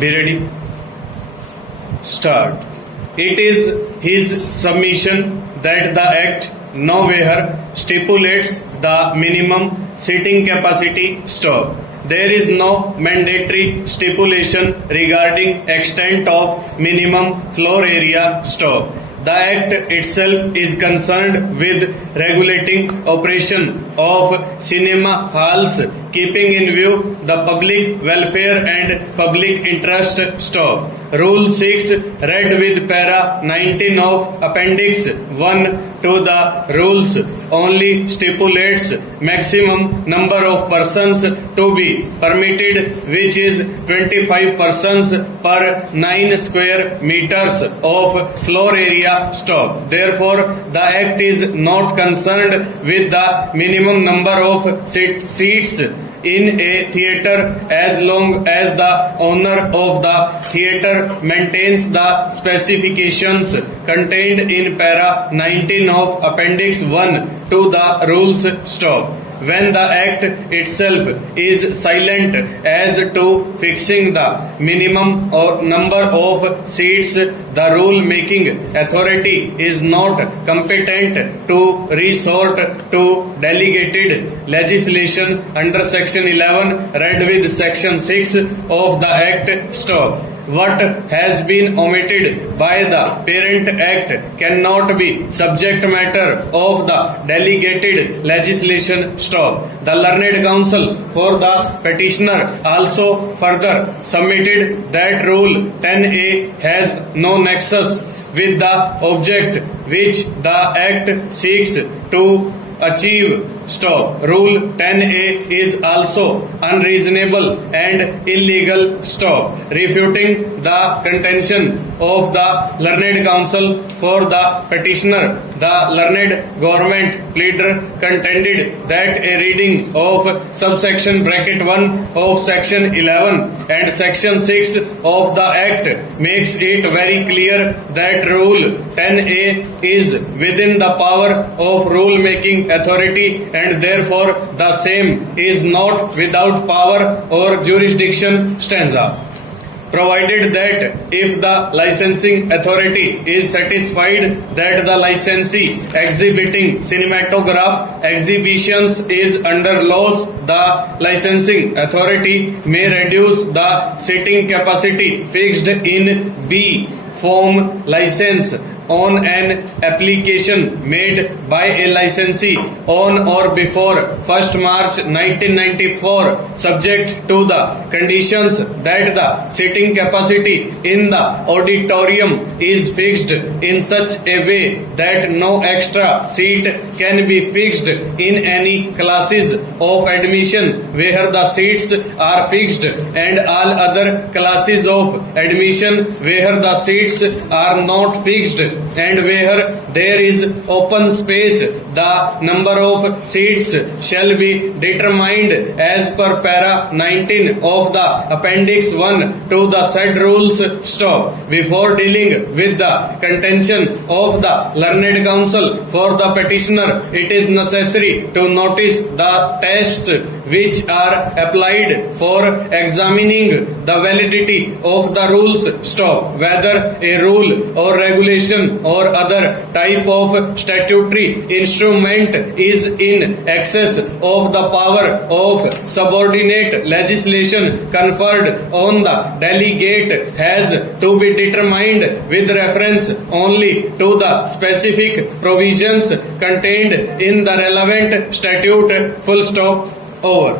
Be ready. Start. It is his submission that the Act nowhere stipulates the minimum seating capacity. Stop. There is no mandatory stipulation regarding extent of minimum floor area. Stop. The Act itself is concerned with regulating operation of cinema halls, keeping in view the public welfare and public interest. Stop. Rule 6 read with para 19 of Appendix 1 to the rules only stipulates maximum number of persons to be permitted, which is 25 persons per 9 square meters of floor area. Stop. Therefore, the Act is not concerned with the minimum number of seats in a theatre as long as the owner of the theatre maintains the specifications contained in para 19 of Appendix 1 to the rules. Stop. When the Act itself is silent as to fixing the minimum or number of seats, the rule-making authority is not competent to resort to delegated legislation under Section 11 read with Section 6 of the Act. Stop. What has been omitted by the parent act cannot be subject matter of the delegated legislation. Stop. The learned counsel for the petitioner also further submitted that Rule 10A has no nexus with the object which the Act seeks to achieve. Stop. Rule 10A is also unreasonable and illegal. Stop. Refuting the contention of the learned counsel for the petitioner, the learned government pleader contended that a reading of subsection bracket 1 of section 11 and section 6 of the Act makes it very clear that Rule 10A is within the power of rule-making authority, and therefore the same is not without power or jurisdiction. Stanza. Provided that if the licensing authority is satisfied that the licensee exhibiting cinematograph exhibitions is under laws, the licensing authority may reduce the seating capacity fixed in B form license on an application made by a licensee on or before 1st March 1994, subject to the conditions that the seating capacity in the auditorium is fixed in such a way that no extra seat can be fixed in any classes of admission where the seats are fixed, and all other classes of admission where the seats are not fixed, and where there is open space, the number of seats shall be determined as per para 19 of the Appendix 1 to the said rules. Stop. Before dealing with the contention of the learned counsel for the petitioner, it is necessary to notice the tests which are applied for examining the validity of the rules. Stop. Whether a rule or regulation or other type of statutory instrument is in excess of the power of subordinate legislation conferred on the delegate has to be determined with reference only to the specific provisions contained in the relevant statute. Full stop. Over.